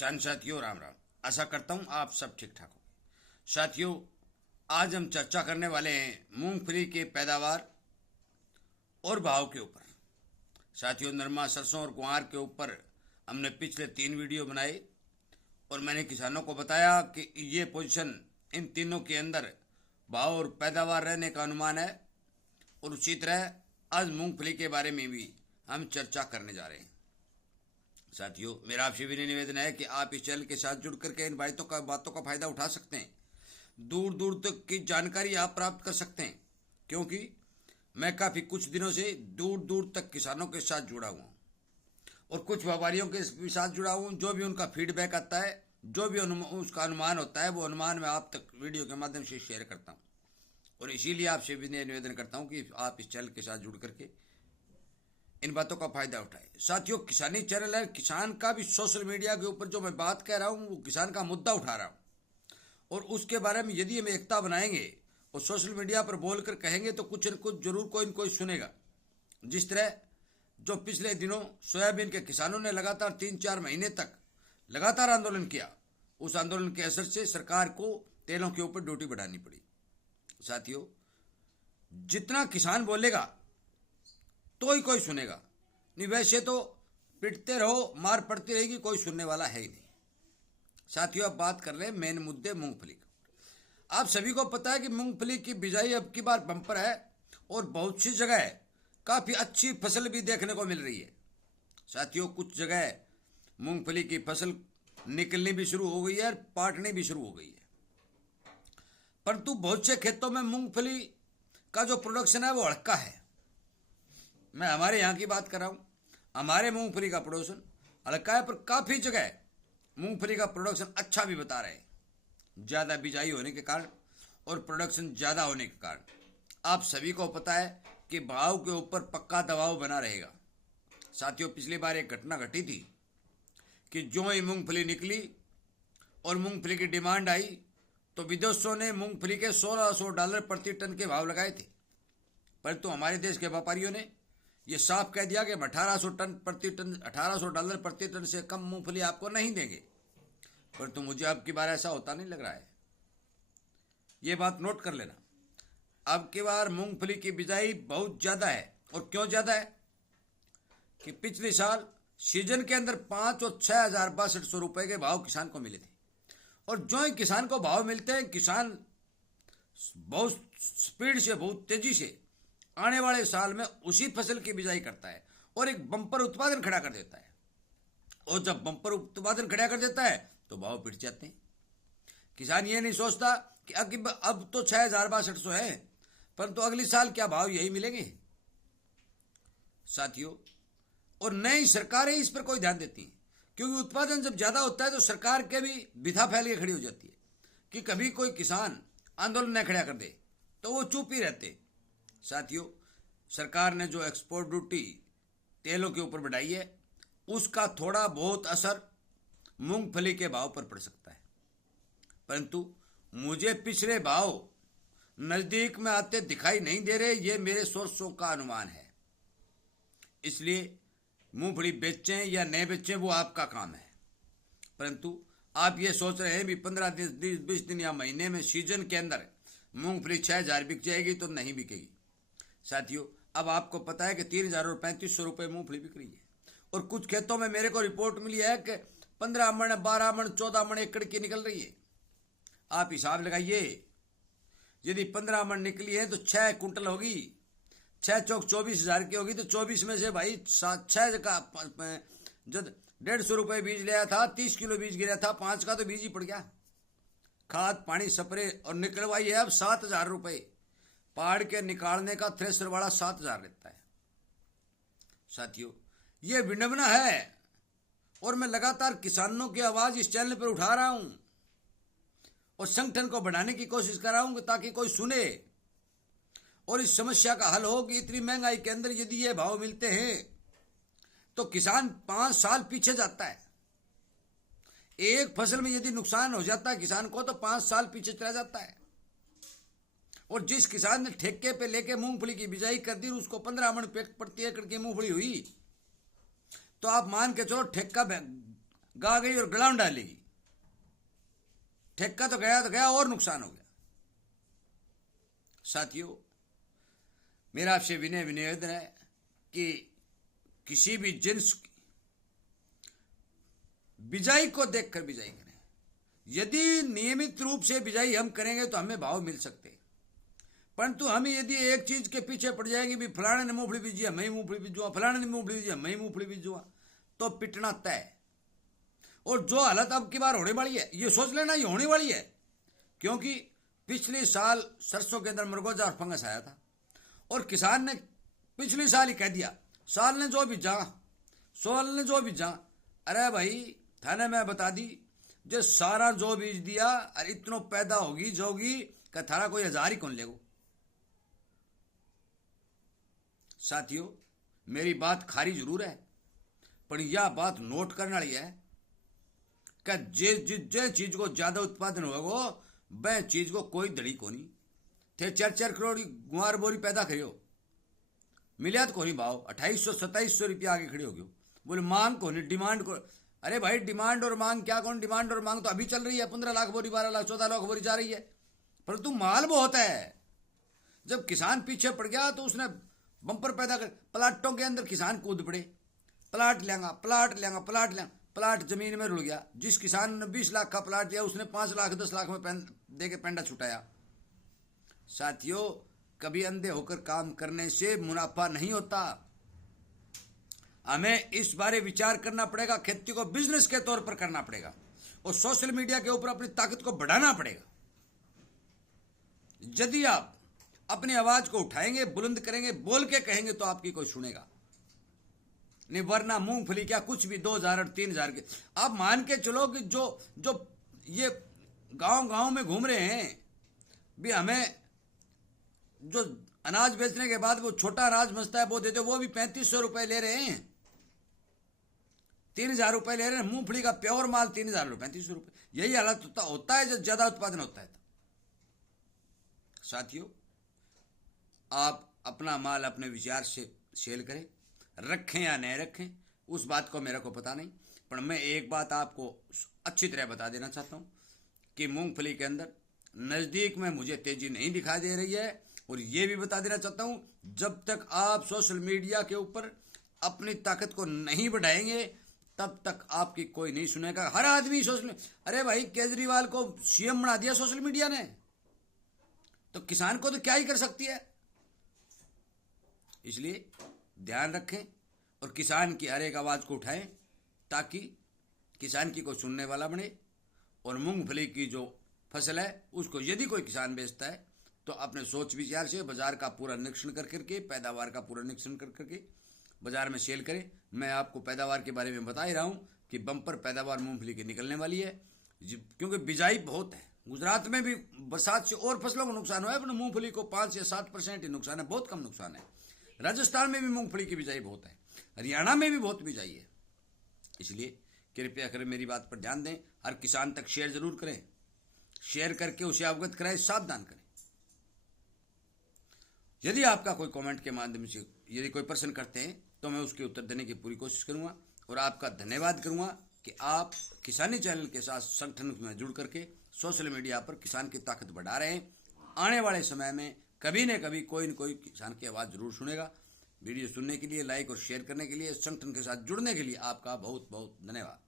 किसान साथियों राम राम। आशा करता हूँ आप सब ठीक ठाक हो। साथियों, आज हम चर्चा करने वाले हैं मूंगफली के पैदावार और भाव के ऊपर। साथियों, नरमा, सरसों और ग्वार के ऊपर हमने पिछले 3 वीडियो बनाए और मैंने किसानों को बताया कि ये पोजीशन इन तीनों के अंदर भाव और पैदावार रहने का अनुमान है। और उसी तरह आज मूंगफली के बारे में भी हम चर्चा करने जा रहे हैं। साथियों, मेरा आपसे भी निवेदन है कि आप इस चैनल के साथ जुड़ करके इन बातों का फायदा उठा सकते हैं। दूर दूर तक की जानकारी आप प्राप्त कर सकते हैं, क्योंकि मैं काफ़ी कुछ दिनों से दूर दूर तक किसानों के साथ जुड़ा हुआ हूँ और कुछ व्यापारियों के भी साथ जुड़ा हूँ। जो भी उनका फीडबैक आता है, जो भी उसका अनुमान होता है, वो अनुमान मैं आप तक वीडियो के माध्यम से शेयर करता हूँ। और इसीलिए आपसे भी निवेदन करता हूँ कि आप इस चैनल के साथ जुड़ करके इन बातों का फायदा उठाए। साथियों, किसानी चैनल है, किसान का भी सोशल मीडिया के ऊपर जो मैं बात कह रहा हूँ वो किसान का मुद्दा उठा रहा हूँ और उसके बारे में यदि हम एकता बनाएंगे और सोशल मीडिया पर बोलकर कहेंगे तो कुछ न कुछ जरूर कोई न कोई सुनेगा। जिस तरह जो पिछले दिनों सोयाबीन के किसानों ने लगातार 3-4 महीने तक लगातार आंदोलन किया, उस आंदोलन के असर से सरकार को तेलों के ऊपर ड्यूटी बढ़ानी पड़ी। साथियों, जितना किसान बोलेगा तो ही कोई सुनेगा, नहीं वैसे तो पिटते रहो, मार पड़ती रहेगी, कोई सुनने वाला है ही नहीं। साथियों, अब बात कर रहे हैं मेन मुद्दे मूंगफली का। आप सभी को पता है कि मूंगफली की बिजाई अब की बार बम्पर है और बहुत सी जगह काफ़ी अच्छी फसल भी देखने को मिल रही है। साथियों, कुछ जगह मूंगफली की फसल निकलनी भी शुरू हो गई है और पाटनी भी शुरू हो गई है, परंतु बहुत से खेतों में मूंगफली का जो प्रोडक्शन है वो हल्का है। मैं हमारे यहाँ की बात कर रहा हूँ। हमारे मूंगफली का प्रोडक्शन हल्का है, पर काफ़ी जगह मूंगफली का प्रोडक्शन अच्छा भी बता रहे हैं, ज़्यादा बिजाई होने के कारण और प्रोडक्शन ज़्यादा होने के कारण। आप सभी को पता है कि भाव के ऊपर पक्का दबाव बना रहेगा। साथियों, पिछली बार एक घटना घटी थी कि जो ही मूंगफली निकली और मूंगफली की डिमांड आई तो विदेशों ने मूंगफली के $1600 प्रति टन के भाव लगाए थे, परंतु हमारे देश के व्यापारियों ने ये साफ कह दिया कि हम $1800 प्रति टन से कम मूंगफली आपको नहीं देंगे। परंतु मुझे अब की बार ऐसा होता नहीं लग रहा है। ये बात नोट कर लेना, अब की बार मूंगफली की बिजाई बहुत ज़्यादा है। और क्यों ज़्यादा है कि पिछले साल सीजन के अंदर 5 और 6,6200 रुपये के भाव किसान को मिले थे, और जो ही किसान को भाव मिलते हैं, किसान बहुत स्पीड से, बहुत तेजी से आने वाले साल में उसी फसल की बिजाई करता है और एक बम्पर उत्पादन खड़ा कर देता है। और जब बम्पर उत्पादन खड़ा कर देता है तो भाव पिट जाते हैं। किसान ये नहीं सोचता कि अब तो 6,6200 है, परंतु अगली साल क्या भाव यही मिलेंगे। साथियों, और नई सरकारें इस पर कोई ध्यान देती हैं, क्योंकि उत्पादन जब ज़्यादा होता है तो सरकार के भी बिथा फैल के खड़ी हो जाती है कि कभी कोई किसान आंदोलन न खड़ा कर दे तो वो चुप ही रहते। साथियों, सरकार ने जो एक्सपोर्ट ड्यूटी तेलों के ऊपर बढ़ाई है, उसका थोड़ा बहुत असर मूंगफली के भाव पर पड़ सकता है, परंतु मुझे पिछले भाव नज़दीक में आते दिखाई नहीं दे रहे। ये मेरे सोर्सों का अनुमान है, इसलिए मूंगफली बेचें या नहीं बेचें वो आपका काम है। परंतु आप ये सोच रहे हैं भी 15 दिन, 20 दिन या महीने में सीजन के अंदर मूंगफली 6,000 बिक जाएगी, तो नहीं बिकेगी। साथियों, अब आपको पता है कि 3,000 और 3,500 रुपये मूंगफली बिक रही है, और कुछ खेतों में मेरे को रिपोर्ट मिली है कि 15 मन, 12 मन, 14 मन एकड़ की निकल रही है। आप हिसाब लगाइए, यदि 15 मन निकली है तो 6 कुंटल होगी, 6 चौक 24,000 की होगी, तो 24 में से भाई 6 का जब 150 रुपये बीज लिया था, 30 किलो बीज गिरा था, 5 का तो बीज ही पड़ गया। खाद पानी स्प्रे और निकलवाई है अब 7,000 रुपये। पाड़ के निकालने का थ्रेशर वाला 7,000 लेता है। साथियों, ये विडंबना है और मैं लगातार किसानों की आवाज़ इस चैनल पर उठा रहा हूँ और संगठन को बढ़ाने की कोशिश कर रहा हूँ ताकि कोई सुने और इस समस्या का हल हो कि इतनी महंगाई के अंदर यदि ये भाव मिलते हैं तो किसान 5 साल पीछे जाता है। एक फसल में यदि नुकसान हो जाता है किसान को तो 5 साल पीछे चला जाता है। और जिस किसान ने ठेके पे लेके मूंगफली की बिजाई कर दी, उसको 15 मन प्रति एकड़ की मूंगफली हुई, तो आप मान के चलो ठेका गा गई और गलाम डालेगी। ठेका तो गया और नुकसान हो गया। साथियों, मेरा आपसे विनय निवेदन है कि किसी भी जिन्स की बिजाई को देखकर बिजाई करें। यदि नियमित रूप से बिजाई हम करेंगे तो हमें भाव मिल सकते हैं, परंतु हम यदि एक चीज के पीछे पड़ जाएंगे, भी फलाने ने मूंगफली बीजी है मैं ही मूंगफली बीजूंगा, फलाने ने मूंगफली बीजी है मैं ही मूंगफली बीजूंगा, तो पिटना तय। और जो हालत अब की बार होने वाली है, ये सोच लेना ये होने वाली है, क्योंकि पिछले साल सरसों के अंदर मरगोजा और फंगस आया था और किसान ने पिछले साल ही कह दिया साल ने जो बीजा। अरे भाई, थाने में बता दी जो सारा जो बीज दिया और इतनो पैदा होगी जोगी का थारा कोई 1000 ही कौन लेगो। साथियों, मेरी बात खारी जरूर है, पर यह बात नोट करने वाली है कि जे चीज को ज्यादा उत्पादन होगा वह चीज को कोई दड़ी को नहीं थे। 4 करोड़ गुआर बोरी पैदा करियो, मिलिया तो कोई भाव 2800-2700 रुपया आगे खड़े हो गए। बोले मांग को नहीं, डिमांड को। अरे भाई, डिमांड और मांग क्या कौन? डिमांड और मांग तो अभी चल रही है, 15 लाख बोरी, 12 लाख, 14 लाख बोरी जा रही है, परंतु माल बहुत है। जब किसान पीछे पड़ गया तो उसने बम्पर पैदा कर, प्लाटों के अंदर किसान कूद पड़े, प्लाट लेंगा। प्लाट जमीन में रुड़ गया। जिस किसान ने 20 लाख का प्लाट दिया उसने 5 लाख 10 लाख में दे के पेंडा छुटाया। साथियों, कभी अंधे होकर काम करने से मुनाफा नहीं होता। हमें इस बारे विचार करना पड़ेगा, खेती को बिजनेस के तौर पर करना पड़ेगा और सोशल मीडिया के ऊपर अपनी ताकत को बढ़ाना पड़ेगा। यदि आप अपनी आवाज को उठाएंगे, बुलंद करेंगे, बोल के कहेंगे तो आपकी कोई सुनेगा नहीं, वरना मूंगफली क्या कुछ भी 2000 और 3000 के। आप मान के चलो कि जो ये गांव में घूम रहे हैं भी, हमें जो अनाज बेचने के बाद वो छोटा अनाज बचता है वो देते, वो भी 3500 रुपए ले रहे हैं, 3000 रुपए ले रहे हैं। मूंगफली का प्योर माल 3000 रुपए, 3500 रुपए। यही हालत होता है जब ज्यादा उत्पादन होता है। साथियों, आप अपना माल अपने विचार से सेल करें, रखें या नहीं रखें उस बात को मेरे को पता नहीं, पर मैं एक बात आपको अच्छी तरह बता देना चाहता हूं कि मूंगफली के अंदर नजदीक में मुझे तेजी नहीं दिखाई दे रही है। और यह भी बता देना चाहता हूं, जब तक आप सोशल मीडिया के ऊपर अपनी ताकत को नहीं बढ़ाएंगे तब तक आपकी कोई नहीं सुनेगा। हर आदमी सोशल, अरे भाई, केजरीवाल को सीएम बना दिया सोशल मीडिया ने, तो किसान को तो क्या ही कर सकती है। इसलिए ध्यान रखें और किसान की हर एक आवाज को उठाएं ताकि किसान की कोई सुनने वाला बने। और मूंगफली की जो फसल है उसको यदि कोई किसान बेचता है तो अपने सोच विचार से बाजार का पूरा निरीक्षण कर करके, पैदावार का पूरा निरीक्षण कर करके बाजार में सेल करें। मैं आपको पैदावार के बारे में बता ही रहा हूं कि बम्पर पैदावार मूंगफली की निकलने वाली है, क्योंकि बिजाई बहुत है। गुजरात में भी बरसात से और फसलों को नुकसान हुआ है, पर मूंगफली को 5 या 7% ही नुकसान है, बहुत कम नुकसान है। राजस्थान में भी मूंगफली की बिजाई बहुत है, हरियाणा में भी बहुत बिजाई है। इसलिए कृपया करें, मेरी बात पर ध्यान दें, हर किसान तक शेयर जरूर करें, शेयर करके उसे अवगत कराएं, सावधान करें। यदि आपका कोई कमेंट के माध्यम से यदि कोई प्रश्न करते हैं तो मैं उसके उत्तर देने की पूरी कोशिश करूंगा और आपका धन्यवाद करूंगा कि आप किसानी चैनल के साथ संगठन में जुड़ करके सोशल मीडिया पर किसान की ताकत बढ़ा रहे हैं। आने वाले समय में कभी न कभी कोई न कोई किसान की आवाज़ जरूर सुनेगा। वीडियो सुनने के लिए, लाइक और शेयर करने के लिए, संगठन के साथ जुड़ने के लिए आपका बहुत बहुत धन्यवाद।